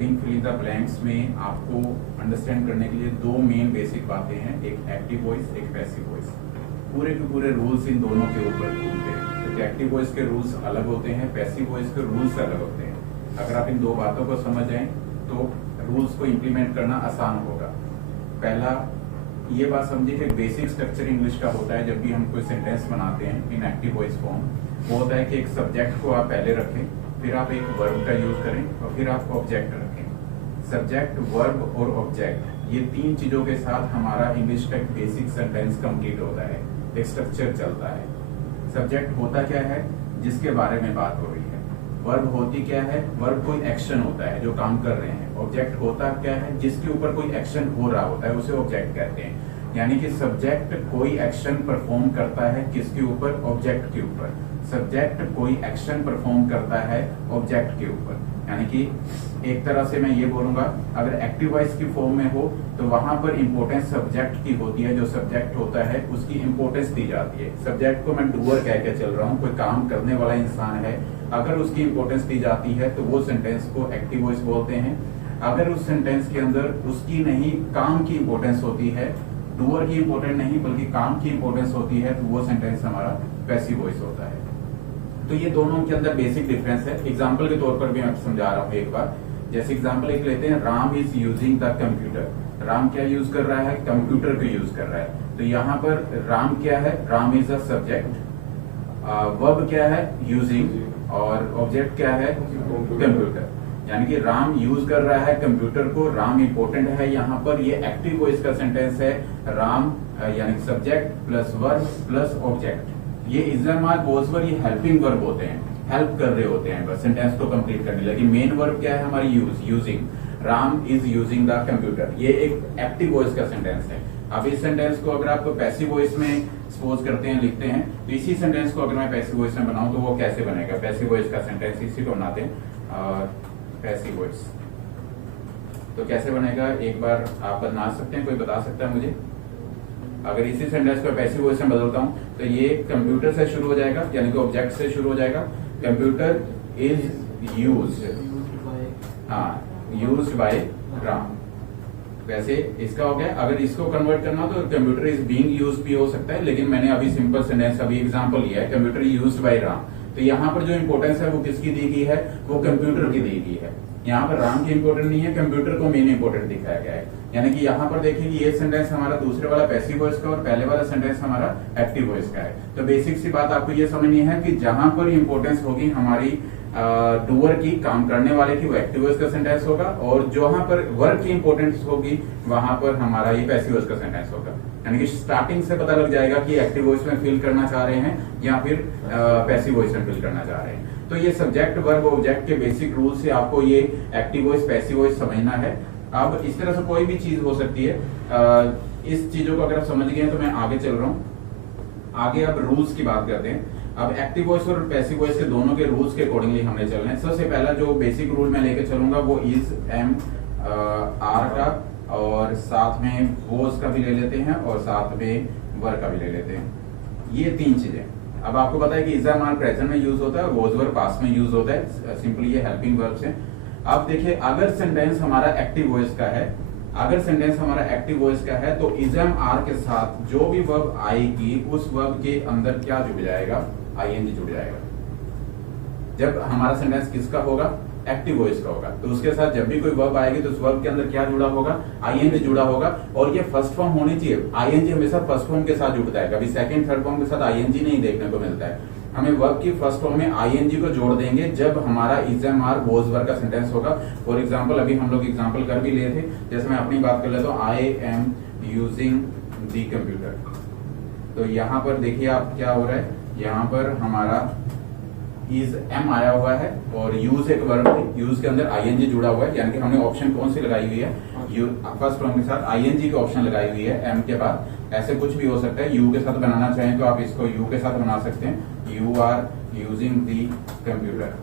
Reading fill in the blanks में आपको understand करने के लिए दो मेन बेसिक बातें हैं, एक एक्टिव वॉइस, एक पैसिव वॉइस। पूरे के पूरे रूल्स इन दोनों के ऊपर घूमते हैं, क्योंकि एक्टिव वॉइस के रूल्स अलग होते हैं, पैसिव वॉइस के रूल्स अलग होते हैं। अगर आप इन दो बातों को समझ जाएं तो रूल्स को इम्प्लीमेंट करना आसान होगा। पहला ये बात समझिए कि बेसिक स्ट्रक्चर इंग्लिश का होता है जब भी हम कोई सेंटेंस बनाते हैं इन एक्टिव वॉइस फॉर्म, वो होता है कि एक सब्जेक्ट को आप पहले रखें, फिर आप एक वर्ब का यूज करें और फिर आप ऑब्जेक्ट रखें। सब्जेक्ट, वर्ब और ऑब्जेक्ट, ये तीन चीजों के साथ हमारा इंग्लिश का एक बेसिक सेंटेंस कंप्लीट होता है, एक स्ट्रक्चर चलता है। सब्जेक्ट होता क्या है, जिसके बारे में बात हो रही है। वर्ब होती क्या है, वर्ब कोई एक्शन होता है जो काम कर रहे हैं। ऑब्जेक्ट होता क्या है, जिसके ऊपर कोई एक्शन हो रहा होता है, उसे ऑब्जेक्ट कहते हैं। यानी कि सब्जेक्ट कोई एक्शन परफॉर्म करता है किसके ऊपर, ऑब्जेक्ट के ऊपर। सब्जेक्ट कोई एक्शन परफॉर्म करता है ऑब्जेक्ट के ऊपर। यानी कि एक तरह से मैं ये बोलूंगा, अगर एक्टिव वॉइस की फॉर्म में हो तो वहां पर इंपॉर्टेंस सब्जेक्ट की होती है, जो सब्जेक्ट होता है उसकी इंपॉर्टेंस दी जाती है। सब्जेक्ट को मैं डूअर कह के चल रहा हूँ, कोई काम करने वाला इंसान है, अगर उसकी इंपॉर्टेंस दी जाती है तो वो सेंटेंस को एक्टिव वॉइस बोलते हैं। अगर उस सेंटेंस के अंदर उसकी नहीं, काम की इंपॉर्टेंस होती है, डूअर की इंपॉर्टेंट नहीं बल्कि काम की इंपॉर्टेंस होती है, तो वो सेंटेंस हमारा पैसिव वॉइस होता है। तो ये दोनों के अंदर बेसिक डिफरेंस है। एग्जांपल के तौर पर भी मैं समझा रहा हूँ एक बार। जैसे एग्जांपल एक लेते हैं, Ram is using the computer. Ram क्या यूज कर रहा है, कंप्यूटर को यूज कर रहा है। तो यहाँ पर राम क्या है, Ram is a subject, verb क्या है, यूजिंग, और ऑब्जेक्ट क्या है, कंप्यूटर। यानी कि राम यूज कर रहा है कंप्यूटर को, राम इंपॉर्टेंट है यहाँ पर। ये एक्टिव वॉइस का सेंटेंस है, राम यानी subject plus verb plus object. ये इजम आर बोजवर, ये हेल्पिंग वर्ब होते हैं, हेल्प कर रहे होते हैं बस सेंटेंस को कंप्लीट करने। लेकिन मेन वर्ब क्या है हमारी, use, using. Ram is using the computer, ये एक एक्टिव वॉइस का सेंटेंस है। अब इस सेंटेंस को अगर आप पैसिव वॉइस में सपोज करते हैं, लिखते हैं, तो इसी सेंटेंस को अगर मैं पैसिव वॉइस में बनाऊं तो वो कैसे बनेगा। पैसिव वॉइस का सेंटेंस इसी को बनाते हैं पैसिव वॉइस। तो कैसे बनेगा, एक बार आप बना सकते हैं, कोई बता सकता है मुझे। अगर इसी सेंटेंस को पैसिव वॉइस में बदलता हूं तो ये कंप्यूटर से शुरू हो जाएगा, यानी कि ऑब्जेक्ट से शुरू हो जाएगा। कंप्यूटर इज यूज्ड, हाँ, यूज्ड बाय राम। वैसे इसका हो गया। अगर इसको कन्वर्ट करना तो कंप्यूटर इज बीइंग यूज्ड भी हो सकता है, लेकिन मैंने अभी सिंपल सेंटेंस, अभी एग्जांपल लिया है, कंप्यूटर यूज्ड बाय राम। तो यहाँ पर जो इंपॉर्टेंस है वो किसकी दी गई है, वो कंप्यूटर की दी गई है। यहाँ पर राम की इंपॉर्टेंट नहीं है, कंप्यूटर को मेन इंपॉर्टेंट दिखाया गया है। यानी कि यहाँ पर देखिए ये सेंटेंस हमारा दूसरे वाला पैसिव वॉइस का और पहले वाला सेंटेंस हमारा एक्टिव वॉइस का है। तो बेसिक सी बात आपको ये समझनी है कि जहां पर इंपॉर्टेंस होगी हमारी डूअर की, काम करने वाले की, वो एक्टिव वॉइस का सेंटेंस होगा, और जहां पर वर्ब की इंपॉर्टेंस होगी वहां पर हमारा ये पैसिव वॉइस का सेंटेंस होगा। यानी कि स्टार्टिंग से पता लग जाएगा कि एक्टिव वॉइस में फिल करना चाह रहे हैं या फिर पैसिव वॉइस में फिल करना चाह रहे हैं। तो ये सब्जेक्ट, वर्ब, ऑब्जेक्ट के बेसिक रूल से आपको ये एक्टिव वॉइस, पैसिव वॉइस समझना है। अब इस तरह से कोई भी चीज हो सकती है। इस चीजों को अगर आप समझ गए हैं तो मैं आगे चल रहा हूँ। आगे अब रूल्स की बात करते हैं। अब एक्टिव वॉइस और पैसिव वॉइस के दोनों के रूल्स के अकॉर्डिंगली हमने चलना है। सबसे पहला जो बेसिक रूल मैं लेके चलूंगा वो इज, एम, आर का, और साथ में वोज का भी ले लेते हैं और साथ में वर का भी ले लेते हैं। ये तीन चीजें। अब आपको पता है कि इज, एम, आर प्रेजेंट में यूज होता है और वोज, वर पास्ट में यूज होता है। सिंपली ये हेल्पिंग वर्ब्स हैं। अब देखिए, अगर सेंटेंस हमारा एक्टिव वॉइस का है, अगर सेंटेंस हमारा एक्टिव वॉइस का है तो इजम आर के साथ जो भी वर्ब आएगी उस वर्ब के अंदर क्या जुड़ जाएगा, आईएनजी जुड़ जाएगा। जब हमारा सेंटेंस किसका होगा, एक्टिव वॉइस का होगा, तो उसके साथ जब भी कोई वर्ब आएगी तो उस वर्ब के अंदर क्या जुड़ा होगा, आईएनजी जुड़ा होगा। और ये फर्स्ट फॉर्म होनी चाहिए। आईएनजी हमेशा फर्स्ट फॉर्म के साथ जुड़ता है, कभी सेकंड, थर्ड फॉर्म के साथ आईएनजी नहीं देखने को मिलता है। हमें वर्ब की फर्स्ट फॉर्म में आईएनजी को जोड़ देंगे जब हमारा इज, एम, आर, वोज, वर का सेंटेंस होगा। फॉर एग्जांपल अभी हम लोग एग्जांपल कर भी लिए थे, जैसे मैं अपनी बात कर लेता हूँ, I am using the computer. तो यहाँ पर देखिए आप क्या हो रहा है, यहाँ पर हमारा इज, एम आया हुआ है और यूज एक वर्ब है, यूज के अंदर आईएनजी जुड़ा हुआ है। यानी कि हमने ऑप्शन कौन सी लगाई हुई है, यू, फर्स्ट फॉर्म के साथ आईएनजी की ऑप्शन लगाई हुई है एम के बाद। ऐसे कुछ भी हो सकता है, यू के साथ बनाना चाहें तो आप इसको यू के साथ बना सकते हैं, you are using the computer.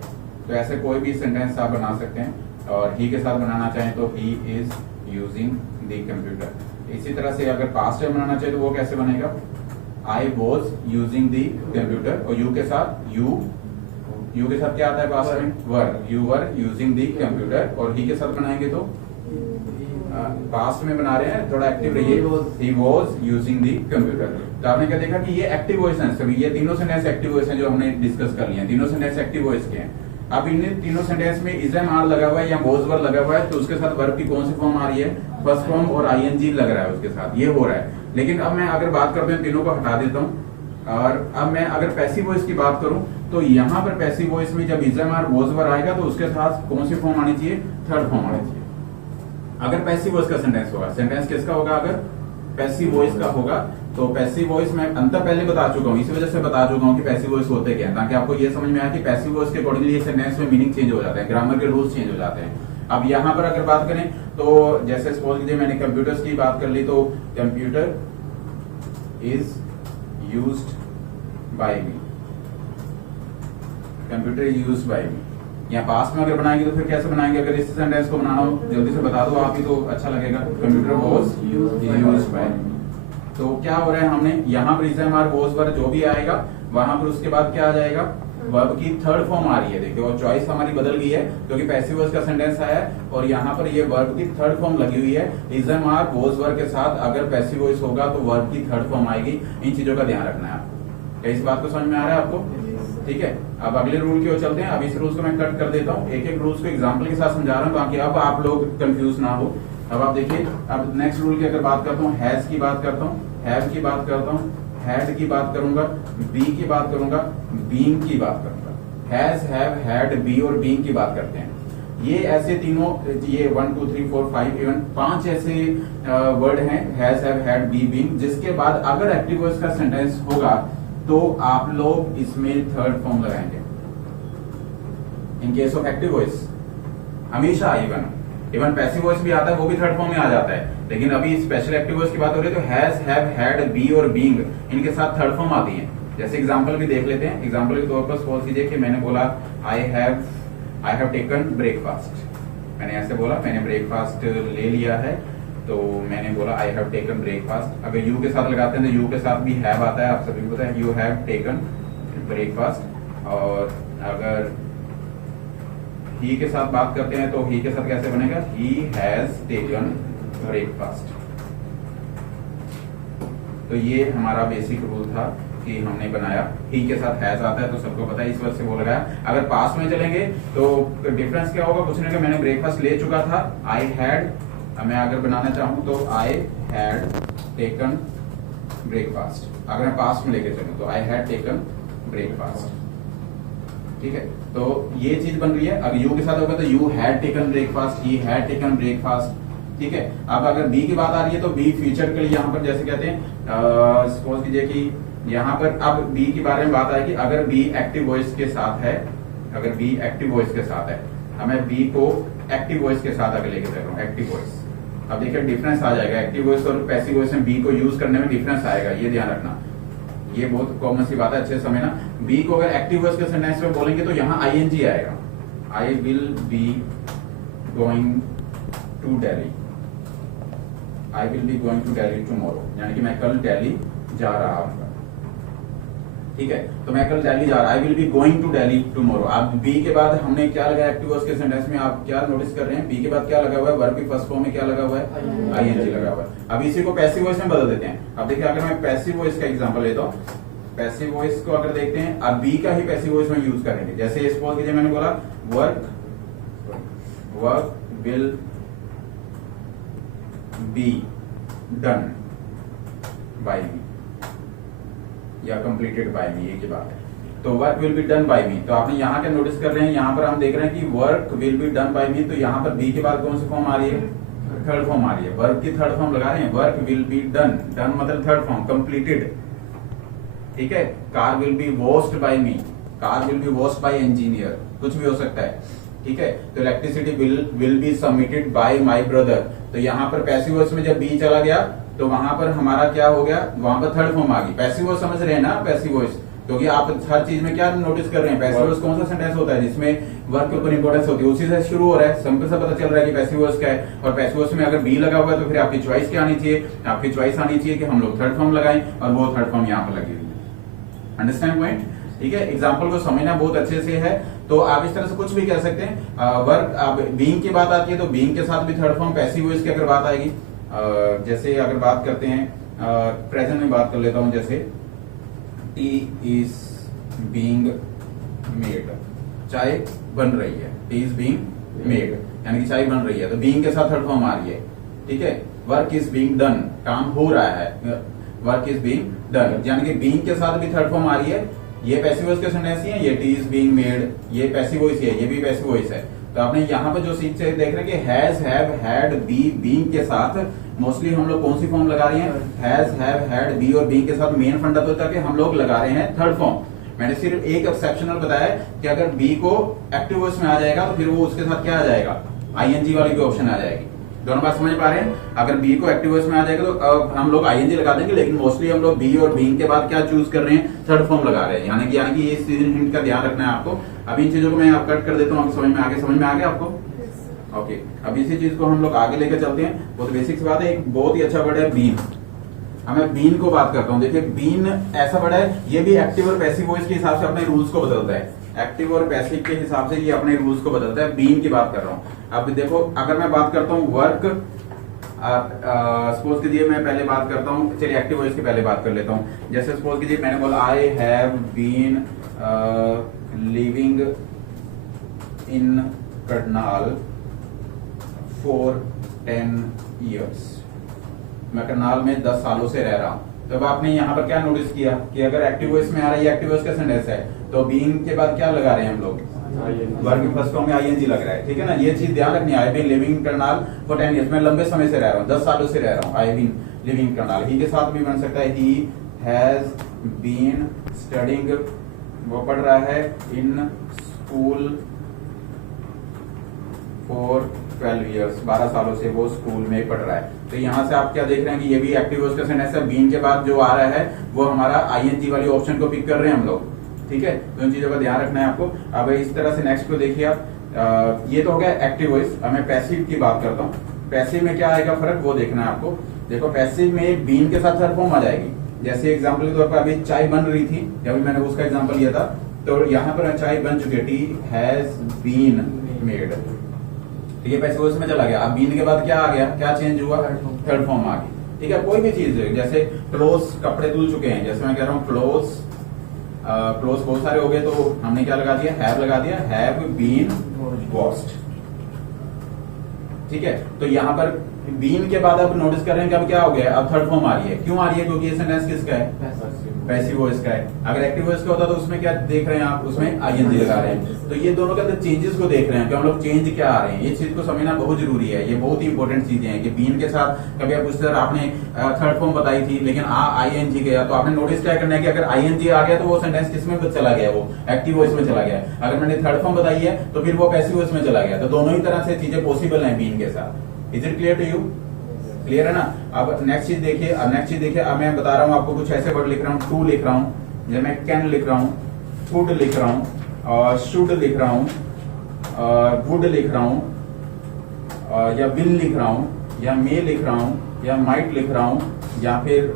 तो ऐसे कोई भी सेंटेंस आप बना सकते हैं। और ही के साथ बनाना चाहें तो he is using the computer. इसी तरह से अगर पास्ट में बनाना चाहे तो वो कैसे बनेगा, I was using the computer, और यू के साथ यू के साथ क्या आता है पास्ट में? Were, you were using the computer, और ही के साथ बनाएंगे तो पास्ट में बना रहे हैं, थोड़ा एक्टिव रहिए, he was using the computer. तो आपने क्या देखा कि ये एक्टिव वॉइस है सभी, ये तीनों सेंटेंस एक्टिव वॉइस हैं जो हमने डिस्कस कर लिए हैं, तीनों सेंटेंस एक्टिव वॉइस के हैं। अब इन तीनों सेंटेंस में इज एम आर लगा हुआ है या वॉज वर लगा हुआ है, तो उसके साथ वर्ब की कौन सी फॉर्म आ रही है? फर्स्ट फॉर्म, और आईएनजी लग रहा है उसके साथ, ये हो रहा है। लेकिन अब मैं अगर बात करते हैं, तीनों को हटा देता हूँ, और अब मैं अगर पैसिव वॉइस की बात करूं तो यहाँ पर पैसिव वॉइस में जब is am are was were आएगा तो उसके साथ कौन सी फॉर्म आनी चाहिए? थर्ड फॉर्म आनी चाहिए। अगर पैसिव वॉइस का सेंटेंस होगा, सेंटेंस किसका होगा? अगर पैसिव वॉइस का होगा तो पैसिव वॉइस में अंतर पहले बता चुका हूँ, इसी वजह से बता चुका हूँ कि पैसिव वॉइस होते क्या है, ताकि आपको ये समझ में आए कि पैसिव वॉइस के अकॉर्डिंगली ये सेंटेंस में मीनिंग चेंज हो जाता है, ग्रामर के रूल्स चेंज हो जाते हैं। अब यहाँ पर अगर बात करें तो जैसे सपोज कीजिए मैंने कंप्यूटर्स की बात कर ली, तो computer is used by me, computer is used by me. या पास्ट में अगर बनाएंगे तो फिर कैसे बनाएंगे? अगर इस सेंटेंस को बनाना हो जल्दी से बता दो आप ही, तो अच्छा लगेगा। कंप्यूटर वाज यूज्ड बाय, तो क्या हो रहा है, हमने यहाँ पर is am are was were जो भी आएगा वहां पर उसके बाद क्या आ जाएगा? वर्ब की थर्ड फॉर्म आ रही है, देखिए, और चॉइस हमारी बदल गई है क्योंकि पैसिव वॉइस का सेंटेंस आया है और यहाँ पर ये वर्ब की थर्ड फॉर्म लगी हुई है। Is am are was were के साथ अगर पैसिव वॉइस होगा तो वर्ब की थर्ड फॉर्म आएगी। इन चीजों का ध्यान रखना है आपको। क्या इस बात को समझ में आ रहा है आपको? ठीक है, अब अगले रूल की ओर चलते हैं। अब इस रूल्स को मैं कट कर देता हूँ, एक एक रूल्स को एग्जांपल के साथ समझा रहा हूँ ताकि अब आप लोग कंफ्यूज ना हो। अब आप देखिए, अब नेक्स्ट रूल की अगर बात करता हूँ, हैज की बात करता हूँ, हैव की बात करता हूँ, हैड की बात करूंगा, बी की बात करूंगा, बीइंग की बात करूंगा। हैज, हैव, हैड, बी और बीइंग की बात करते हैं। ये ऐसे तीनों, ये 1 2 3 4 5 इवन 5 ऐसे वर्ड हैं, has, have, had, be, being, जिसके बाद अगर एक्टिव वॉइस का सेंटेंस होगा तो आप लोग इसमें थर्ड फॉर्म लगाएंगे। In case of active voice हमेशा इवन पैसिव वॉइस भी आता है, वो भी थर्ड फॉर्म में आ जाता है, लेकिन अभी स्पेशल एक्टिव वॉइस की बात हो रही है तो हैज, हैव, हैड, बी और बीइंग इनके साथ थर्ड फॉर्म आती है। जैसे एग्जांपल भी देख लेते हैं। एग्जांपल के तौर पर सपोज कीजिए कि मैंने बोला आई हैव टेकन ब्रेकफास्ट, मैंने ऐसे बोला, मैंने ब्रेकफास्ट ले लिया है, तो मैंने बोला आई हैव टेकन ब्रेकफास्ट। अगर यू के साथ लगाते हैं तो यू के साथ भी हैव आता है, आप सभी को पता है, यू हैव टेकन ब्रेकफास्ट। और अगर ही के साथ बात करते हैं तो ही के साथ कैसे बनेगा? He has taken breakfast. तो ये हमारा बेसिक रूल था कि हमने बनाया, ही के साथ हैज आता है तो सबको पता है, इस वजह से वो लगाया। अगर पास्ट में चलेंगे तो डिफरेंस क्या होगा? कुछ नहीं कि मैंने ब्रेकफास्ट ले चुका था, आई हैड, मैं अगर बनाना चाहूं तो आई हैड टेकन ब्रेकफास्ट। अगर मैं पास्ट में लेके चलूं तो आई हैड टेकन ब्रेकफास्ट। ठीक है, तो ये चीज बन रही है। अगर यू के साथ होगा तो you had taken breakfast, he had taken breakfast. ठीक है, अब अगर बी की बात आ रही है तो बी फ्यूचर के लिए यहाँ पर जैसे कहते हैं, सपोज कीजिए कि यहाँ पर अब बी के बारे में बात आएगी। अगर बी एक्टिव वॉइस के साथ है, अगर बी एक्टिव वॉइस के साथ है, हमें बी को एक्टिव वॉइस के साथ अगर लेके चल रहा हूँ, एक्टिव वॉइस, अब देखिए डिफरेंस आ जाएगा। एक्टिव वॉइस और पैसिव वॉइस में बी को यूज करने में डिफरेंस आएगा, ये ध्यान रखना, ये बहुत कॉमन सी बात है, अच्छे समय ना। बी को अगर एक्टिव वॉइस के सेंटेंस में बोलेंगे तो यहाँ आईएनजी आएगा, I will be going to Delhi, I will be going to Delhi tomorrow, यानी कि मैं कल दिल्ली जा रहा हूँ। ठीक है, तो मैं कल दिल्ली जा रहा, I will be going to Delhi tomorrow. अब बी के बाद हमने क्या लगाया एक्टिव वॉइस के सेंटेंस में, आप क्या नोटिस कर रहे हैं? बी के बाद क्या लगा हुआ है? वर्ब की फर्स्ट फॉर्म में क्या लगा हुआ है? आईएनजी लगा हुआ है। अब इसी को पैसिव वॉइस में बदल देते हैं। अब देखिए, अगर मैं पैसिव वॉइस का एग्जांपल लेता हूँ, पैसिव वॉइस को अगर देखते हैं, अब बी का ही पैसिव वॉइस में यूज करेंगे। जैसे सपोज कीजिए मैंने बोला work will be done by me या कंप्लीटेड बाय मी, ये की बात है। तो work will be done by me, तो आपने यहाँ क्या नोटिस कर रहे हैं? यहाँ पर हम देख रहे हैं कि work will be done by me, तो यहाँ पर बी के बाद कौन सी फॉर्म आ रही है? थर्ड फॉर्म आ रही है। वर्क की थर्ड फॉर्म लगा रहे हैं, work will be done, done मतलब थर्ड फॉर्म, कंप्लीटेड। ठीक है, car will be washed bye me, car will be washed bye engineer, कुछ भी हो सकता है। ठीक है, तो electricity will be submitted by my brother. तो यहाँ पर पैसिव वॉइस में जब बी चला गया तो वहां पर हमारा क्या हो गया? वहां पर थर्ड फॉर्म आ गई। पैसिव वॉइस समझ रहे हैं ना? पैसिव वॉइस, क्योंकि आप हर चीज में क्या नोटिस कर रहे हैं? पैसिव वॉइस कौन सा सेंटेंस होता है जिसमें वर्क के ऊपर इंपॉर्टेंस होती है, उसी से शुरू हो रहा है। सिंपल सा पता चल रहा है कि पैसिव वॉइस क्या है। और पैसिव वॉइस में अगर बी लगा हुआ है तो फिर आपकी चॉइस क्या आनी चाहिए? आपकी चॉइस आनी चाहिए कि हम लोग थर्ड फॉर्म लगाएं, और वो थर्ड फॉर्म यहाँ पर लगी हुई है। Understand point? ठीक है, एग्जाम्पल को समझना बहुत अच्छे से है। तो आप इस तरह से कुछ भी कह सकते हैं। वर्क, अब बीइंग की बात आती है तो बीइंग के साथ भी थर्ड फॉर्म पैसिव वॉइस की अगर बात आएगी, जैसे अगर बात करते हैं प्रेजेंट में बात कर लेता हूं, जैसे टी इज बीइंग मेड, चाय बन रही है, टी इज बीइंग मेड यानी कि चाय बन रही है, तो बीइंग के साथ थर्ड फॉर्म आ रही है। ठीक है, वर्क इज बीइंग डन, काम हो रहा है, वर्क इज बीइंग डन, यानी कि बीइंग के साथ भी थर्ड फॉर्म आ रही है। ये पैसिव वॉइस के सेंटेंस ही है, ये टी इज बीइंग मेड, ये पैसिव वॉइस है, ये भी पैसिव वॉइस है। तो आपने यहाँ पे जो सीख से देख रहे हैं कि has, have, had, be, being के साथ मोस्टली हम लोग कौन सी फॉर्म लगा रहे हैं? हैज, हैव, हैड, बी और बीइंग के साथ मेन फंडा तो होता है कि हम लोग लगा रहे हैं थर्ड फॉर्म। मैंने सिर्फ एक एक्सेप्शनल बताया कि अगर बी को एक्टिव वॉइस में आ जाएगा तो फिर वो उसके साथ क्या आ जाएगा? आईएनजी वाली भी ऑप्शन आ जाएगी। दोनों बात समझ पा रहे हैं? अगर बी को एक्टिव वॉइस में आ जाएगा तो हम लोग आईएनजी लगा देंगे, लेकिन मोस्टली हम लोग बी और बीइंग के बाद क्या चूज कर रहे हैं? थर्ड फॉर्म लगा रहे हैं। यानी कि इस हिंट का ध्यान रखना है आपको। अभी इन चीजों को मैं कट कर देता हूँ, समझ में आ गया आपको? ओके, अब इसी चीज को हम लोग आगे लेकर चलते हैं। बहुत बेसिक सी बात है, एक बहुत ही अच्छा वर्ड है बीन। मैं बीन को बात करता हूँ। देखिए बीन ऐसा वर्ड है, ये भी एक्टिव और पैसिव वॉइस के हिसाब से अपने रूल्स को बदलता है। एक्टिव और पैसिव के हिसाब से ये अपने रूल्स को बदलता है। बीन की बात कर रहा हूँ। अब देखो, अगर मैं बात करता हूँ वर्क, सपोज कीजिए मैं पहले बात करता हूँ, चलिए एक्टिव वॉइस की पहले बात कर लेता हूँ। जैसे सपोज कीजिए मैंने बोला I have been living in Karnal for 10 years। मैं करनाल में 10 सालों से रह रहा हूं। तो आपने यहाँ पर क्या नोटिस किया कि अगर एक्टिव वॉइस में आ रहा है, एक्टिव वॉइस का सेंटेंस है, तो बीइंग के बाद क्या लगा रहे हैं हम लोग? वर्ब की फर्स्ट फॉर्म में आईएनजी लग रहा है। ठीक है ना, ये चीज ध्यान रखनी है। I been living Karnal for 10 years, मैं लंबे समय से रह रहा हूँ, 10 सालों से रह रहा हूँ। आई बीन लिविंग करनाल, ही के साथ भी बन सकता है ही हैज बीन स्टडिंग, वो पढ़ रहा है, इन स्कूल फॉर 12 years, 12 सालों से वो स्कूल में पढ़ रहा है। तो यहाँ से आप क्या देख रहे हैं कि ये भी एक्टिव वॉइस का सेंटेंस है। बीन के बाद जो आ रहा है वो हमारा आईएनजी वाली ऑप्शन को पिक कर रहे हैं हम लोग। ठीक है, तो इन चीजों का ध्यान रखना है आपको। अब इस तरह से नेक्स्ट को देखिए आप, ये तो हो गया एक्टिव वॉइस। अब मैं पैसिव की बात करता हूँ। पैसिव में क्या आएगा फर्क, वो देखना है आपको। देखो पैसिव में बीन के साथ थर्ड फॉर्म आ जाएगी। जैसे एग्जाम्पल के तौर पर अभी चाय बन रही थी, जब मैंने उसका एग्जाम्पल लिया था, तो यहाँ पर चाय बन चुकी है, टी हैज बीन मेड, ये पैसिव वॉइस में चला गया। अब बीन के बाद क्या आ गया, क्या चेंज हुआ? थर्ड फॉर्म आ गई। ठीक है, कोई भी चीज जैसे क्लोथ्स, कपड़े धुल चुके हैं, जैसे मैं कह रहा हूँ क्लोथ्स, क्लोथ्स बहुत सारे हो गए, तो हमने क्या लगा दिया? हैव लगा दिया, हैव बीन वॉश्ड। ठीक है, तो यहाँ पर बीन के बाद अब नोटिस कर रहे हैं कि अब क्या हो गया? अब थर्ड फॉर्म आ रही है। क्यों आ रही है? क्योंकि ये सेंटेंस किसका है? पैसिव वॉइस का है। अगर एक्टिव वॉइस का होता तो उसमें क्या देख रहे हैं आप? उसमें आईएनजी लगा रहे हैं। तो ये दोनों के अंदर चेंजेस को देख रहे हैं कि हम लोग चेंज क्या आ रहे हैं। ये चीज को समझना बहुत जरूरी है। ये बहुत ही इंपॉर्टेंट चीजें हैं कि बीन के साथ कभी आप उस तरह आपने थर्ड फॉर्म बताई थी, लेकिन आईएनजी गया, तो आपने नोटिस क्या करना है कि अगर आईएनजी आ गया तो वो सेंटेंस किसमें चला गया? वो एक्टिव वॉइस में चला गया। अगर मैंने थर्ड फॉर्म बताई है तो फिर वो पैसिव वॉइस में चला गया। तो दोनों ही तरह से चीजें पॉसिबल है बीन के साथ। Is it clear to you? Clear है ना? अब नेक्स्ट चीज देखिए। अब मैं बता रहा हूँ आपको, कुछ ऐसे वर्ड लिख रहा हूँ, टू लिख रहा हूँ, जब मैं कैन लिख रहा हूँ, फूड लिख रहा हूँ, और शुड लिख रहा हूँ, वुड लिख रहा हूँ, या विल लिख रहा हूँ, या मे लिख रहा हूँ, या माइट लिख रहा हूँ, या फिर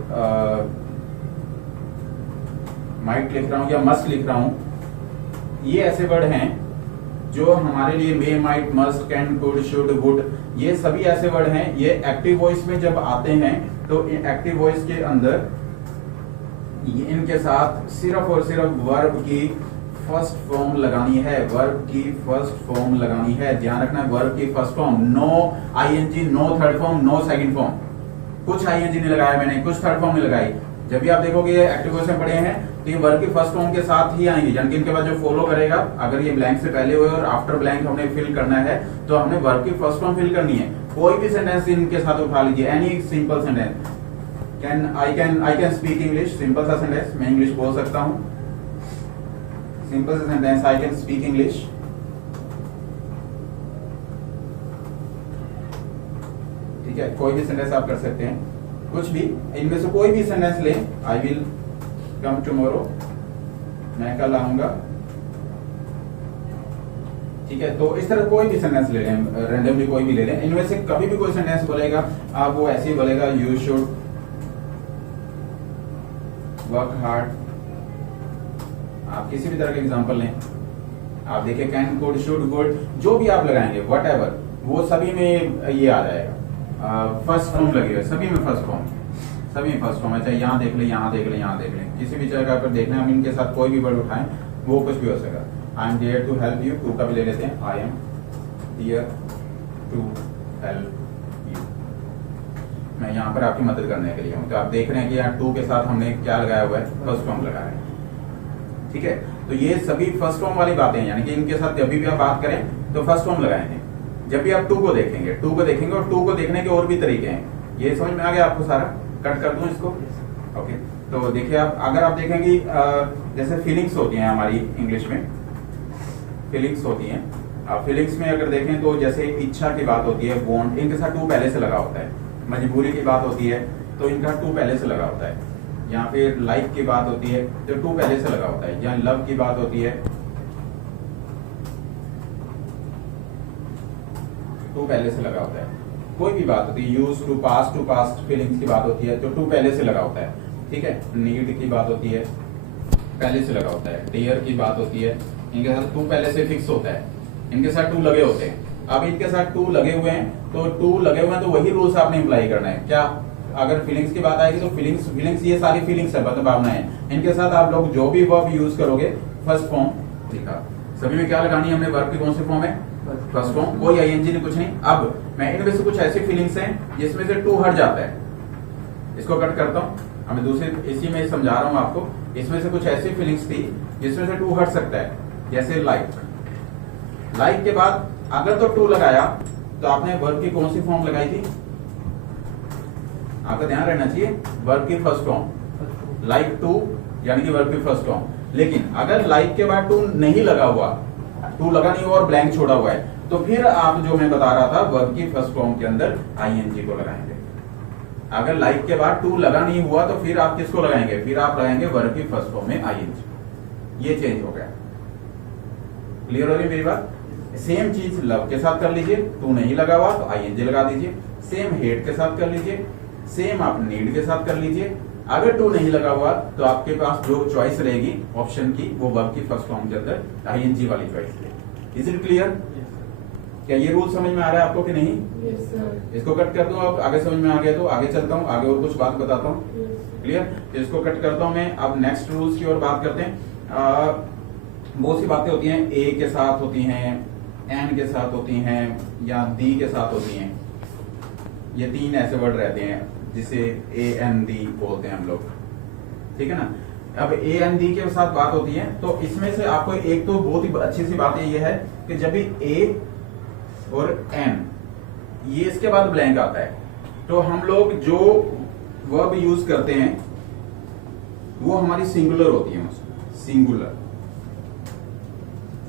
माइट लिख रहा हूँ, या मस्ट लिख रहा हूँ। ये ऐसे वर्ड हैं जो हमारे लिए may, might, must, can, could, should, would, ये सभी ऐसे वर्ड हैं। ये एक्टिव वॉइस में जब आते हैं तो एक्टिव वॉइस के अंदर इनके साथ सिर्फ और सिर्फ वर्ब की फर्स्ट फॉर्म लगानी है। वर्ब की फर्स्ट फॉर्म लगानी है, ध्यान रखना है। वर्ब की first form, no ING, no third form, no second form. कुछ आईएनजी नहीं लगाया मैंने, कुछ थर्ड फॉर्म नहीं लगाई। जब भी आप देखोगे ये एक्टिव वॉइस में पढ़े हैं तो ये वर्ब की फर्स्ट फॉर्म के साथ ही आएंगे, यानी कि इनके बाद जो फॉलो करेगा, अगर ये ब्लैंक से पहले हुए और आफ्टर ब्लैंक हमने फिल करना है तो हमने वर्ब की फर्स्ट फॉर्म फिल करनी है। कोई भी सेंटेंस इनके साथ उठा लीजिए, any simple sentence. I can speak English, simple सा सेंटेंस, मैं इंग्लिश बोल सकता हूं। सिंपल सा sentence, I can speak English. ठीक है, कोई भी सेंटेंस आप कर सकते हैं, कुछ भी इनमें से कोई भी सेंटेंस ले। आई विल कम टुमारो, मैं कल आऊंगा। ठीक है, तो इस तरह कोई भी सेंटेंस ले लें, रैंडमली कोई भी ले लें। इनमें से कभी भी कोई सेंटेंस बोलेगा आप वो ऐसे ही बोलेगा, यू शुड वर्क हार्ड, आप किसी भी तरह का एग्जांपल लें, आप देखिए कैन, कुड, शुड, वुड, जो भी आप लगाएंगे व्हाटएवर, वो सभी में ये आ जाएगा। फर्स्ट फॉर्म लगे हुए सभी में फर्स्ट फॉर्म, सभी में फर्स्ट फॉर्म है। चाहे यहाँ देख ले, यहाँ देख ले, यहाँ देख ले, किसी भी जगह पर देखना है, हम इनके साथ कोई भी वर्ड उठाएं वो कुछ भी हो सकेगा। I am there to help you, to का भी ले लेते हैं, I am here to help you, मैं यहाँ पर आपकी मदद करने के लिए हूँ। तो आप देख रहे हैं कि यहाँ टू के साथ हमने क्या लगाया हुआ है, फर्स्ट फॉर्म लगाया है। ठीक है, तो ये सभी फर्स्ट फॉर्म वाली बातें हैं, यानी कि इनके साथ जब भी आप बात करें तो फर्स्ट फॉर्म लगाएंगे। जब भी आप टू को देखेंगे, टू को देखेंगे, और टू को देखने के और भी तरीके हैं। ये समझ में आ गया आपको सारा? कट कर दूं इसको? ओके, तो देखिए आप, अगर आप देखेंगे जैसे फीलिंग्स होती हैं हमारी इंग्लिश में, फीलिंग्स होती हैं। फीलिंग्स में अगर देखें तो जैसे इच्छा की बात होती है, वांट, इनके साथ टू पहले से लगा होता है। मजबूरी की बात होती है तो इनका टू पहले से लगा होता है। यहाँ पे लाइक की बात होती है तो टू पहले से लगा होता है। यहाँ लव की बात होती है, टू पहले से लगा होता है। कोई भी बात होती है, यूज टू पास्ट फीलिंग्स की बात होती है तो टू पहले से लगा होता है। ठीक है, नीड की बात होती है, पहले से लगा होता है। डियर की बात होती है, इनके साथ टू पहले से फिक्स होता है, इनके साथ टू लगे होते हैं। अब इनके साथ टू लगे हुए हैं, तो टू लगे हुए हैं तो वही रूल्स आपने अप्लाई करना है। क्या? अगर फीलिंग्स की बात आएगी तो फीलिंग्स ये सारी फीलिंग्स है, मतलब भावनाएं, इनके साथ आप लोग जो भी वर्ब यूज करोगे फर्स्ट फॉर्म लिखा। सभी में क्या लगानी है हमने? वर्ब की कौन सी फॉर्म है? फर्स्ट फॉर्म, कोई आईएनजी नहीं, कुछ नहीं। अब मैं इनमें से कुछ ऐसी फीलिंग्स हैं जिसमें से टू हट जाता है, इसको कट करता हूँ। हमें दूसरे इसी में समझा रहा हूँ आपको। इसमें से कुछ ऐसी फीलिंग्स थी जिसमें से टू हट सकता है, जैसे लाइक के बाद अगर तो टू लगाया तो आपने वर्ब की कौन सी फॉर्म लगाई थी? आपका ध्यान रहना चाहिए, वर्ब की फर्स्ट फॉर्म, लाइक टू यानी कि वर्ब की फर्स्ट फॉर्म। लेकिन अगर लाइक के बाद टू नहीं लगा हुआ, टू लगा नहीं हुआ और ब्लैंक छोड़ा हुआ है, तो फिर आप जो मैं बता रहा था वर्ब की फर्स्ट फॉर्म के अंदर आईएनजी को लगाएंगे। अगर लाइक के बाद टू लगा नहीं हुआ तो फिर आप किसको लगाएंगे? फिर आप लगाएंगे वर्ब की फर्स्ट फॉर्म में आईएनजी। ये चेंज हो गया। क्लियर हो रही मेरी बात? सेम चीज लव के साथ कर लीजिए, टू नहीं लगा हुआ तो आईएनजी लगा दीजिए। सेम हेट के साथ कर लीजिए, सेम आप नीड के साथ कर लीजिए। अगर टू नहीं लगा हुआ तो आपके पास जो चॉइस रहेगी ऑप्शन की, वो वर्ब की फर्स्ट फॉर्म के अंदर आईएनजी वाली चॉइस रहेगी। Is it clear? क्या ये रूल समझ में आ रहा है आपको कि नहीं? yes, इसको कट कर दूं, अब आगे समझ में आ गया तो आगे चलता हूं, आगे और कुछ बात बताता हूं। क्लियर? तो इसको कट करता हूं मैं। अब नेक्स्ट रूल्स की ओर बात करते हैं। बहुत सी बातें होती हैं, ए के साथ होती हैं, एन के साथ होती हैं, या दी के साथ होती हैं। ये तीन ऐसे वर्ड रहते हैं जिसे ए एन दी बोलते हैं हम लोग। ठीक है ना? अब ए एन दी के साथ बात होती है तो इसमें से आपको एक तो बहुत ही अच्छी सी बात ये है कि जब भी ए और एन ये इसके बाद ब्लैंक आता है तो हम लोग जो वर्ब यूज करते हैं वो हमारी सिंगुलर होती है।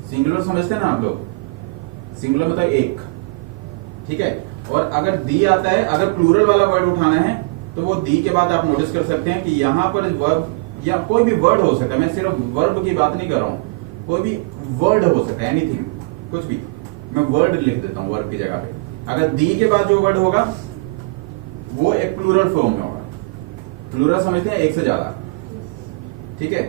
सिंगुलर समझते हैं ना आप लोग? सिंगुलर मतलब एक। ठीक है, और अगर दी आता है, अगर प्लूरल वाला वर्ड उठाना है तो वो दी के बाद आप नोटिस कर सकते हैं कि यहां पर वर्ब या कोई भी वर्ड हो सकता है। मैं सिर्फ वर्ब की बात नहीं कर रहा हूं, कोई भी वर्ड हो सकता है, एनीथिंग, कुछ भी। मैं वर्ड लिख देता हूं वर्ब की जगह पे। अगर दी के बाद जो वर्ड होगा वो एक प्लूरल फॉर्म में होगा। प्लूरल समझते हैं? एक से ज्यादा। ठीक है,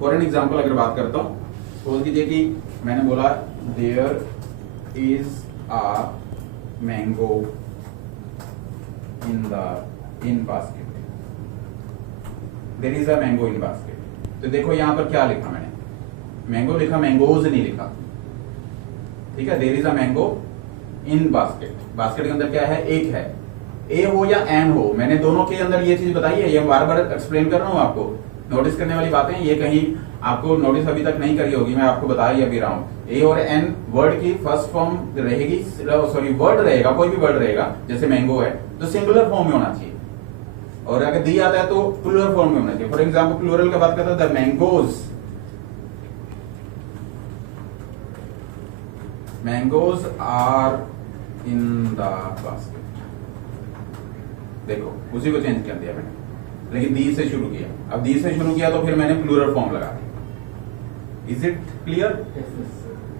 फॉर एन एग्जाम्पल अगर बात करता हूं, सपोज कीजिए कि मैंने बोला there is a mango in basket. There is a mango in basket. तो देखो यहां पर क्या लिखा मैंने? मैंगो लिखा, मैंगोज नहीं लिखा। ठीक है, there is a mango in basket. Basket के अंदर क्या है? एक है। ए हो या एन हो, मैंने दोनों के अंदर ये चीज बताई है, ये बार बार एक्सप्लेन कर रहा हूं आपको। नोटिस करने वाली बातें, ये कहीं आपको नोटिस अभी तक नहीं करी होगी, मैं आपको बता ही अभी रहा हूं। ए और एन वर्ड की फर्स्ट फॉर्म रहेगी, सॉरी वर्ड रहेगा, कोई भी वर्ड रहेगा, जैसे मैंगो है तो सिंगुलर फॉर्म में होना चाहिए, और अगर दी आता है तो प्लूरल फॉर्म में होना चाहिए। फॉर एग्जाम्पल प्लूरल का बात करता है, the mangoes are in the basket. देखो उसी को चेंज कर दिया मैंने, लेकिन दी से शुरू किया। अब दी से शुरू किया तो फिर मैंने प्लूरल फॉर्म लगा दी। Is it clear?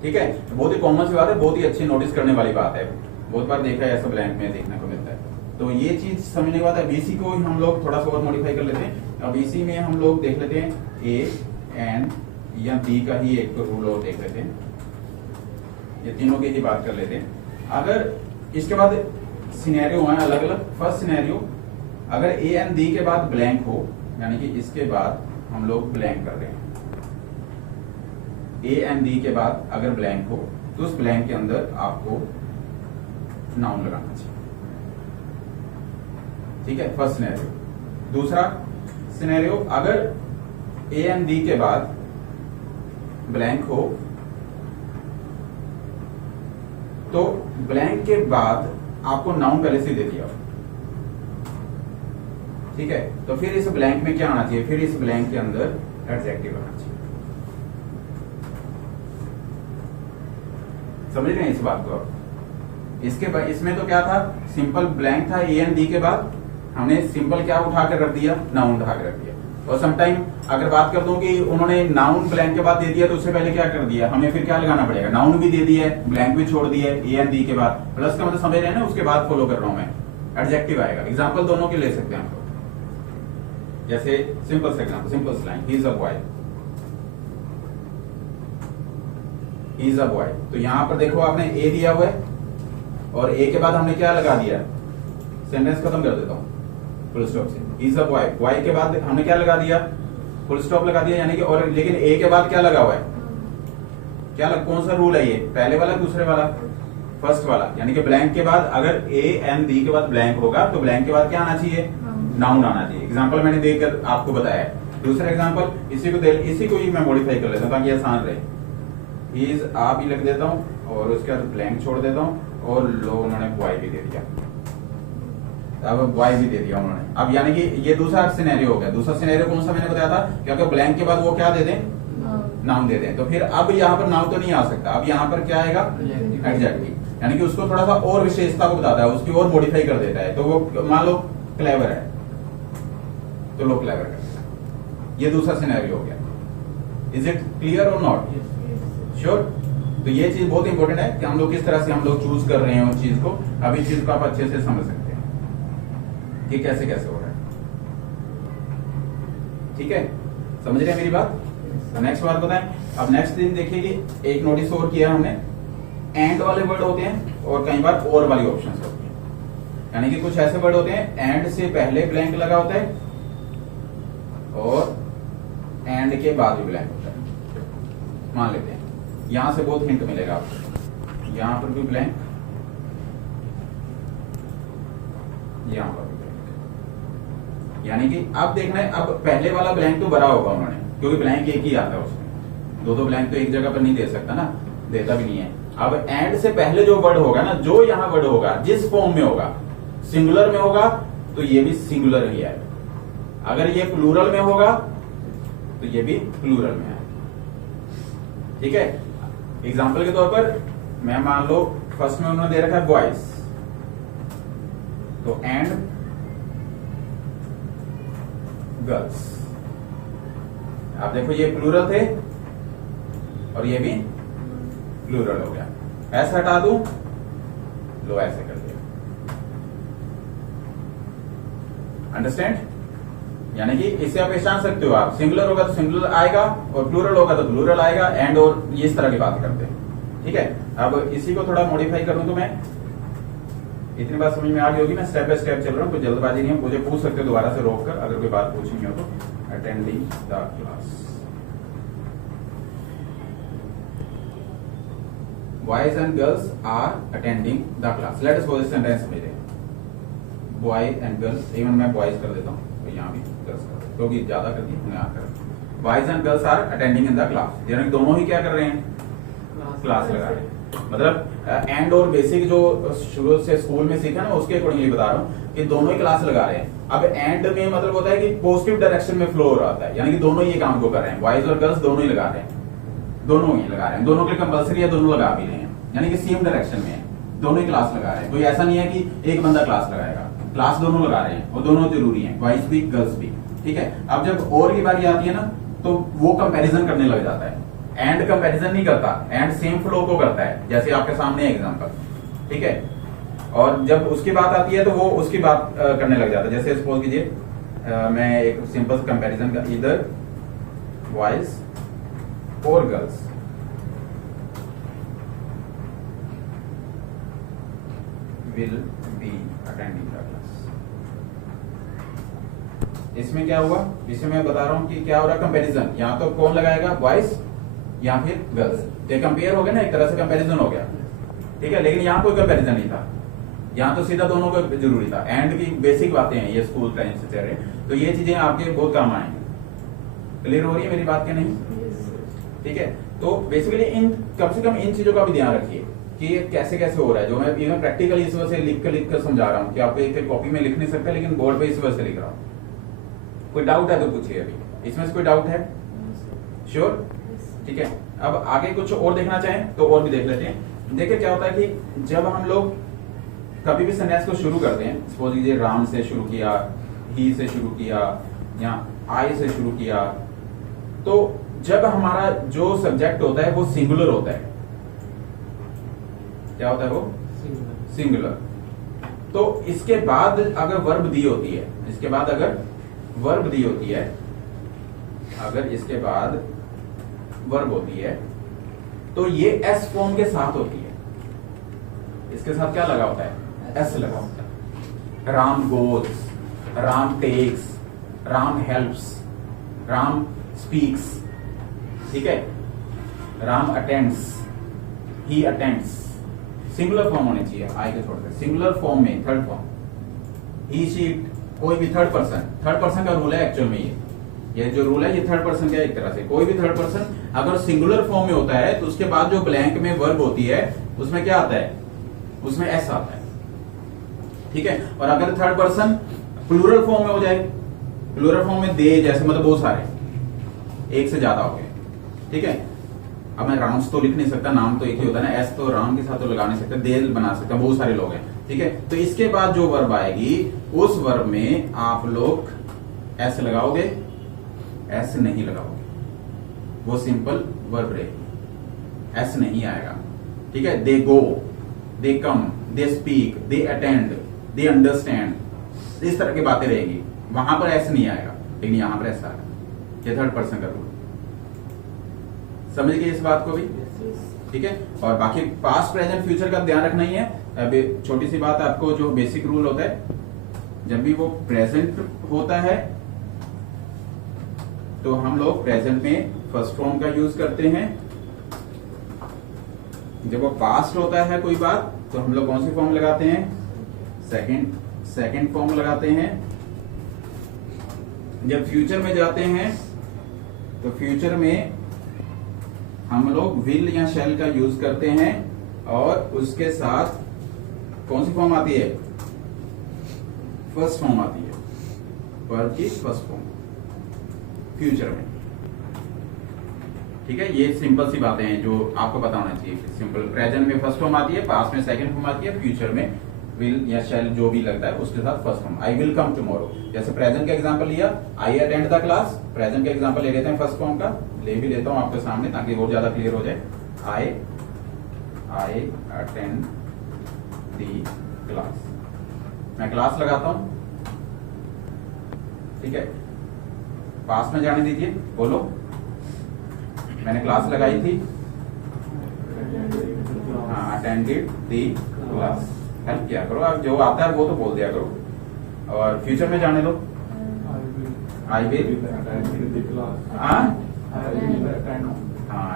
ठीक है, बहुत ही कॉमन सी बात है, बहुत ही अच्छी नोटिस करने वाली बात है। बहुत बार देखा है ऐसा ब्लैंक में देखने को मिलता है। तो ये चीज समझने के बाद अब इसी को हम लोग थोड़ा सा और मॉडिफाई कर लेते हैं। अब इसी में हम लोग देख लेते हैं ए एंड या दी का ही एक रूल और देख लेते हैं, ये तीनों की ही बात कर लेते हैं। अगर इसके बाद सिनेरियो है अलग अलग। फर्स्ट सिनेरियो, अगर ए एंड डी के बाद ब्लैंक हो, यानी कि इसके बाद हम लोग ब्लैंक कर रहे हैं, ए एंड डी के बाद अगर ब्लैंक हो तो उस ब्लैंक के अंदर आपको नाउन लगाना चाहिए। ठीक है, फर्स्ट सिनेरियो। दूसरा सिनेरियो, अगर ए एंड डी के बाद ब्लैंक हो तो ब्लैंक के बाद आपको नाउन पहले से दे दिया। ठीक है, तो फिर इस ब्लैंक में क्या आना चाहिए, फिर इस ब्लैंक के अंदर एडजेक्टिव आना चाहिए। समझ रहे हैं इस बात को आप? इसके बाद इसमें तो क्या था, सिंपल ब्लैंक था, ए एंड डी के बाद हमने सिंपल क्या उठा कर रख दिया, नाउन उठा कर रख दिया। और समटाइम अगर बात कर दूं कि उन्होंने नाउन ब्लैंक के बाद दे दिया तो उससे पहले क्या कर दिया, हमें फिर क्या लगाना पड़ेगा, नाउन भी दे दिया है, ब्लैंक भी छोड़ दिया है, ए एंड डी के बाद प्लस का मतलब समझ रहे हैं ना, उसके बाद फॉलो कर रहा हूं मैं, एडजेक्टिव आएगा। एग्जांपल दोनों के ले सकते हैं हम लोग, जैसे सिंपल से एग्जांपल, सिंपल सी line, he is a boy, he is a boy. तो यहां पर देखो आपने ए दिया हुआ है और ए के बाद हमने क्या लगा दिया, सेंटेंस खत्म कर देता हूं फुल स्टॉप से, ही इज अ बॉय। बॉय के बाद हमने क्या लगा दिया, फुल स्टॉप लगा दिया, यानी कि और लेकिन ए के बाद क्या लगा हुआ है, क्या कौन सा रूल है ये, पहले वाला दूसरे वाला, फर्स्ट वाला। यानी कि ब्लैंक के बाद अगर ए एंड डी के बाद ब्लैंक होगा तो ब्लैंक के बाद क्या आना चाहिए, नाउन आना चाहिए। एग्जांपल मैंने देकर आपको बताया है। दूसरा एग्जांपल, इसी को ही मैं मॉडिफाई कर लेता हूं ताकि आसान रहे। ही इज आप ही लिख देता हूं और उसके बाद ब्लैंक छोड़ देता हूं और लोग उन्होंने बॉय भी दे दिया, अब बॉय भी दे दिया उन्होंने। अब यानी कि ये दूसरा सिनेरियो हो गया। दूसरा सिनेरियो कौन सा मैंने बताया था, क्योंकि ब्लैंक के बाद वो क्या दे दें, नाउन दे दें। तो फिर अब यहाँ पर नाउन तो नहीं आ सकता, अब यहाँ पर क्या आएगा, एडजेक्टिव, यानी कि उसको थोड़ा सा और विशेषता को बताता है, उसकी और मॉडिफाई कर देता है। तो वो मान लो क्लेवर है तो लो क्लेवर कर, ये दूसरा सिनेरियो हो गया। इज इट क्लियर और नॉट, श्योर? तो ये चीज बहुत इंपॉर्टेंट है कि हम लोग किस तरह से हम लोग चूज कर रहे हैं उस चीज को। अब इस चीज को आप अच्छे से समझ सकते हैं कि कैसे कैसे हो रहा है। ठीक है, समझ रहे हैं मेरी बात? नेक्स्ट बात बताएं। अब नेक्स्ट दिन देखिए कि एक नोटिस और किया हमने, एंड वाले वर्ड होते हैं और कई बार और वाली ऑप्शंस होती हैं। यानी कि कुछ ऐसे वर्ड होते हैं एंड से पहले ब्लैंक लगा होता है और एंड के बाद भी ब्लैंक होता है। मान लेते हैं, यहां से बहुत हिंट मिलेगा आपको, यहां पर भी ब्लैंक, यहां पर भी ब्लैंक। यानी कि अब देखना है, अब पहले वाला ब्लैंक तो भरा होगा उन्होंने, क्योंकि ब्लैंक एक ही आता है उसमें, दो ब्लैंक तो एक जगह पर नहीं दे सकता ना, देता भी नहीं है। अब एंड से पहले जो वर्ड होगा ना, जो यहां वर्ड होगा जिस फॉर्म में होगा, सिंगुलर में होगा तो ये भी सिंगुलर ही है, अगर ये प्लूरल में होगा तो ये भी प्लूरल में है। ठीक है, एग्जाम्पल के तौर पर मैं मान लो फर्स्ट में उन्होंने दे रखा है बॉयज, तो एंड गर्ल्स। आप देखो ये प्लूरल थे और ये भी प्लूरल हो गया। ऐसा हटा दूं, लो ऐसे कर दिया। अंडरस्टैंड? यानी कि इससे आप पहचान सकते हो, आप सिंगुलर होगा तो सिंगुलर आएगा और प्लूरल होगा तो प्लूरल आएगा, एंड और ये इस तरह की बात करते हैं। ठीक है, अब इसी को थोड़ा मॉडिफाई करूं तो मैं, इतनी बात समझ में आ गई होगी, मैं स्टेप बाय स्टेप चल रहा हूं, कोई जल्दबाजी नहीं है। मुझे पूछ सकते हो दोबारा से रोक कर, अगर कोई बात पूछनी हो तो। Attending the class, boys and girls are attending the class. Let us go this sentence मेरे, boy and girls, even मैं boys कर देता हूँ तो यहाँ भी girls कर देता हूँ, क्योंकि ज्यादा कर दी उन्हें आकर। boys and girls are attending in the class, यानी दोनों ही क्या कर रहे हैं, क्लास लगा रहे हैं। मतलब एंड और बेसिक जो शुरू से स्कूल में सीखा ना, उसके अकॉर्डिंगली बता रहा हूँ कि दोनों ही क्लास लगा रहे हैं। अब एंड में मतलब होता है कि पॉजिटिव डायरेक्शन में फ्लो हो रहा है, यानी कि दोनों ही ये काम को कर रहे हैं, बॉयज और गर्ल्स दोनों ही लगा रहे हैं, दोनों ही लगा रहे हैं, दोनों के कंपलसरी है, दोनों लगा भी रहे हैं, यानी कि सेम डायरेक्शन में है, दोनों ही क्लास लगा रहे हैं। कोई ऐसा नहीं है कि एक बंदा क्लास लगाएगा, क्लास दोनों लगा रहे हैं और दोनों जरूरी हैं, बॉयज भी गर्ल्स भी। ठीक है, अब जब और की बारी आती है ना तो वो कंपैरिजन करने लग जाता है। एंड कंपैरिजन नहीं करता, एंड सेम फ्लो को करता है, जैसे आपके सामने एग्जांपल। ठीक है, और जब उसकी बात आती है तो वो उसकी बात करने लग जाता है। जैसे सपोज कीजिए मैं एक सिंपल कंपैरिजन का, इधर बॉयज और girls will be attending the class। इसमें क्या हुआ, इसमें मैं बता रहा हूं कि क्या हो रहा है, कंपैरिजन। यहाँ तो कौन लगाएगा, बॉयज या फिर गर्ल्स, ये कंपेयर हो गया ना, एक तरह से कंपैरिजन हो गया, ठीक है। लेकिन यहाँ कोई कंपैरिजन नहीं था, यहाँ तो सीधा दोनों को जरूरी था। एंड की बेसिक बातें हैं ये स्कूल टाइम से चल रहे, तो ये चीजें आपके बहुत काम आएंगी। क्लियर हो रही है मेरी बात क्या नहीं, ठीक है। तो बेसिकली इन कम से कम इन चीजों का भी ध्यान रखिए कि ये कैसे कैसे हो रहा है, जो मैं इवन प्रैक्टिकली इस वजह से लिख कर समझा रहा हूँ कि आपको एक कॉपी में लिख नहीं सकता, लेकिन बोर्ड पे इस वजह से लिख रहा हूँ। कोई डाउट है तो पूछिए, अभी इसमें से कोई डाउट है? श्योर, ठीक है। अब आगे कुछ और देखना चाहें तो और भी देख लेते हैं। देखिए क्या होता है कि जब हम लोग कभी भी सेंटेंस को शुरू करते हैं, सपोज लीजिए राम से शुरू किया, ही से शुरू किया या आई से शुरू किया, तो जब हमारा जो सब्जेक्ट होता है वो सिंगुलर होता है। क्या होता है वो? सिंगुलर। तो इसके बाद अगर वर्ब दी होती है, इसके बाद अगर वर्ब दी होती है, अगर इसके बाद वर्ब होती है तो ये एस फॉर्म के साथ होती है। इसके साथ क्या लगा होता है? एस लगा होता है। Ram goes, Ram takes, Ram helps, Ram speaks, ठीक है। Ram attends, he attends. Singular form होनी चाहिए आई के छोड़कर, सिंगुलर फॉर्म में थर्ड फॉर्म। ही शीट, कोई भी थर्ड पर्सन का रूल है एक्चुअल में। ये जो रूल है ये थर्ड पर्सन का एक तरह से, कोई भी थर्ड पर्सन अगर सिंगुलर फॉर्म में होता है तो उसके बाद जो ब्लैंक में वर्ब होती है उसमें क्या आता है? उसमें एस आता है, ठीक है। और अगर थर्ड पर्सन प्लूरल फॉर्म में हो जाए, प्लूरल फॉर्म में दे जैसे, मतलब बहुत सारे, एक से ज्यादा हो गए, ठीक है। अब मैं राम्स तो लिख नहीं सकता, नाम तो एक ही होता है ना, एस तो राम के साथ तो लगा नहीं सकता, दे बना सकता, बहुत सारे लोग हैं, ठीक है। तो इसके बाद जो वर्ब आएगी उस वर्ब में आप लोग एस लगाओगे, एस नहीं लगाओगे, वो सिंपल वर्ब रहेगी, एस नहीं आएगा, ठीक है। They go, they come, they speak, they attend, they understand, इस तरह की बातें रहेगी, वहां पर एस नहीं आएगा, लेकिन यहां पर एस आएगा। ये थर्ड पर्सन का रूल, समझ गए इस बात को भी, ठीक है। और बाकी पास्ट प्रेजेंट फ्यूचर का ध्यान रखना ही है। अभी छोटी सी बात, आपको जो बेसिक रूल होता है, जब भी वो प्रेजेंट होता है तो हम लोग प्रेजेंट में फर्स्ट फॉर्म का यूज करते हैं। जब वो पास्ट होता है कोई बात तो हम लोग कौन सी फॉर्म लगाते हैं? सेकंड फॉर्म लगाते हैं। जब फ्यूचर में जाते हैं तो फ्यूचर में हम लोग विल या शैल का यूज करते हैं, और उसके साथ कौन सी फॉर्म आती है? फर्स्ट फॉर्म आती है, वर्ब की फर्स्ट फॉर्म फ्यूचर में, ठीक है। ये सिंपल सी बातें हैं जो आपको पता होना चाहिए। सिंपल प्रेजेंट में फर्स्ट फॉर्म आती है, पास्ट में सेकंड फॉर्म आती है, फ्यूचर में विल या शैल जो भी लगता है उसके साथ first form. I will come tomorrow, जैसे प्रेजेंट का एग्जांपल लिया, I attend the class, present का एग्जांपल ले लेते हैं फर्स्ट फॉर्म का, ले भी लेता हूं आपके सामने ताकि और ज्यादा क्लियर हो जाए। आई अटेंड द क्लास, मैं क्लास लगाता हूं, ठीक है। पास में जाने दीजिए, बोलो मैंने क्लास लगाई थी, हाँ अटेंडेड द क्लास। हेल्प किया करो, आप जो आता है वो तो बोल दिया करो। और फ्यूचर में जाने दो, I will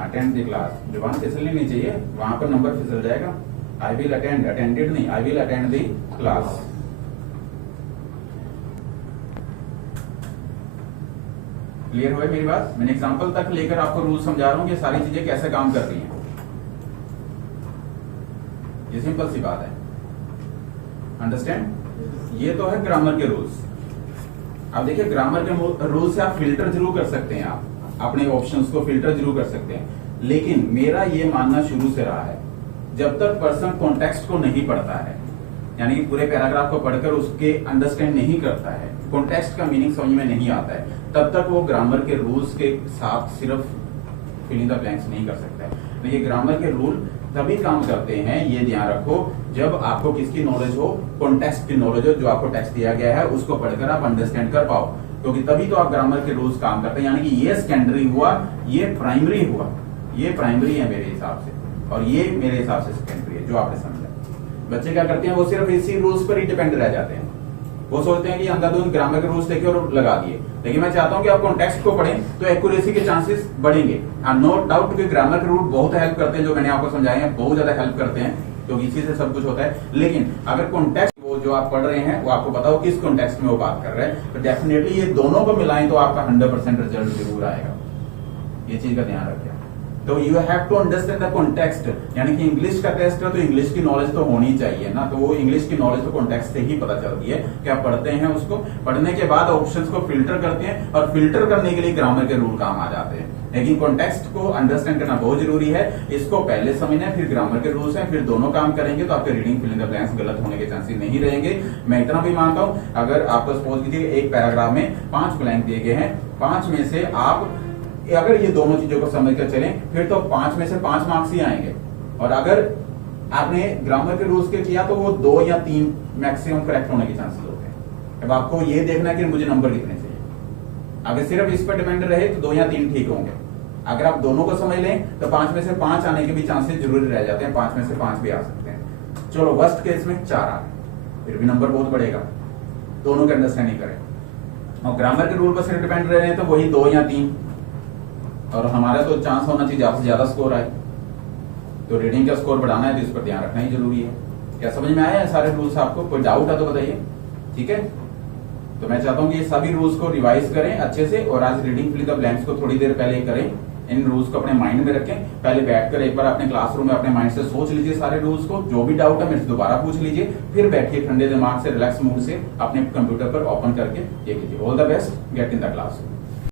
attend the class. जुबान फिसलनी नहीं चाहिए, वहां पर नंबर फिसल जाएगा। आई विल अटेंड, अटेंडेड नहीं, I will attend the class. Clear हुआ मेरी बात? मैंने एग्जांपल तक लेकर आपको रूल समझा रहा हूं कि सारी चीजें कैसे काम कर रही हैं। ये सिंपल सी बात है, अंडरस्टैंड। ये तो है ग्रामर के रूल्स। अब देखिए ग्रामर के रूल से आप फिल्टर जरूर कर सकते हैं, आप अपने ऑप्शंस को फिल्टर जरूर कर सकते हैं, लेकिन मेरा ये मानना शुरू से रहा है जब तक पर्सन कॉन्टेक्स्ट को नहीं पढ़ता है, यानी कि पूरे पैराग्राफ को पढ़कर उसके अंडरस्टैंड नहीं करता है, कॉन्टेक्स्ट का मीनिंग समझ में नहीं आता है, तब तक वो ग्रामर के रूल्स के साथ सिर्फ फिलिंग द ब्लैंक्स नहीं कर सकता है। तो ये ग्रामर के रूल तभी काम करते हैं, ये ध्यान रखो, जब आपको किसकी नॉलेज हो, कॉन्टेक्स्ट की नॉलेज हो, जो आपको टेक्स्ट दिया गया है उसको पढ़कर आप अंडरस्टैंड कर पाओ। क्योंकि तभी तो आप ग्रामर के रूल्स काम करते हैं। यानी कि ये सेकेंडरी हुआ, ये प्राइमरी हुआ, ये प्राइमरी है मेरे हिसाब से, और ये मेरे हिसाब से सेकेंडरी है, जो आपने समझा। बच्चे क्या करते हैं, वो सिर्फ इसी रूल्स पर ही डिपेंड रह जाते हैं। वो सोचते हैं कि अंधाधुंध ग्रामर के रूल्स देखे और लगा दिए। लेकिन मैं चाहता हूं कि आप कॉन्टेक्स्ट को पढ़ें तो एक्यूरेसी के चांसेस बढ़ेंगे। नो डाउट कि ग्रामर के रूल बहुत हेल्प करते हैं, जो मैंने आपको समझाए हैं, बहुत ज्यादा हेल्प करते हैं, क्योंकि इसी से सब कुछ होता है। लेकिन अगर कॉन्टेक्स्ट वो जो आप पढ़ रहे हैं वो आपको पता हो किस कॉन्टेक्स्ट में वो बात कर रहे हैं, तो डेफिनेटली ये दोनों को मिलाएं तो आपका 100% रिजल्ट जरूर आएगा। ये चीज का ध्यान रखें। तो you have to understand the context, यानी कि इंग्लिश का टेस्ट है तो इंग्लिश की नॉलेज तो होनी चाहिए ना। तो वो इंग्लिश की नॉलेज तो कॉन्टेक्स्ट से ही पता चलती है कि आप पढ़ते हैं, उसको पढ़ने के बाद ऑप्शंस को फिल्टर करते हैं, और फिल्टर करने के लिए ग्रामर के रूल काम आ जाते हैं। लेकिन कॉन्टेक्स्ट को अंडरस्टैंड करना बहुत जरूरी है, इसको पहले समझना है, फिर ग्रामर के रूल्स हैं, फिर दोनों काम करेंगे तो आपके reading fill in the blanks गलत होने के चांसेस नहीं रहेंगे। मैं इतना भी मानता हूं, अगर आपको सपोज कीजिए एक पैराग्राफ में 5 ब्लैंक दिए गए हैं, 5 में से आप अगर ये दोनों चीजों को समझ कर चलें फिर तो 5 में से 5 मार्क्स ही आएंगे। और अगर आपने ग्रामर के रूल्स के किया तो वो 2 या 3 मैक्सिमम करेक्ट होने के चांसेस होते हैं। अब आपको ये देखना है कि मुझे नंबर कितने चाहिए। अगर सिर्फ इस पर डिपेंड रहे तो 2 या 3 ठीक होंगे। अगर आप दोनों को समझ लें तो 5 में से 5 आने के भी चांसेस जरूरी रह जाते हैं, 5 में से 5 भी आ सकते हैं। चलो वर्स्ट केस में 4 आ गए, फिर भी नंबर बहुत बढ़ेगा। दोनों के अंडरस्टैंडिंग करें। और ग्रामर के रूल पर सिर्फ डिपेंड रह रहे हैं तो वही 2 या 3, और हमारा तो चांस होना चाहिए आपसे ज्यादा स्कोर आए। तो रीडिंग का स्कोर बढ़ाना है तो इस पर ध्यान रखना ही जरूरी है। क्या समझ में आया है सारे रूल्स? आपको कोई डाउट है तो बताइए, ठीक है। तो मैं चाहता हूं कि ये सभी रूल्स को रिवाइज करें अच्छे से, और आज reading fill in the blanks को थोड़ी देर पहले करें। इन रूल्स को अपने माइंड में रखें, पहले बैठकर एक बार अपने क्लासरूम में अपने माइंड से सोच लीजिए सारे रूल्स को। जो भी डाउट है मेरे से दोबारा पूछ लीजिए, फिर बैठिए ठंडे दिमाग से, रिलैक्स मूड से अपने कंप्यूटर पर ओपन करके ये कीजिए। All the best, get in the class.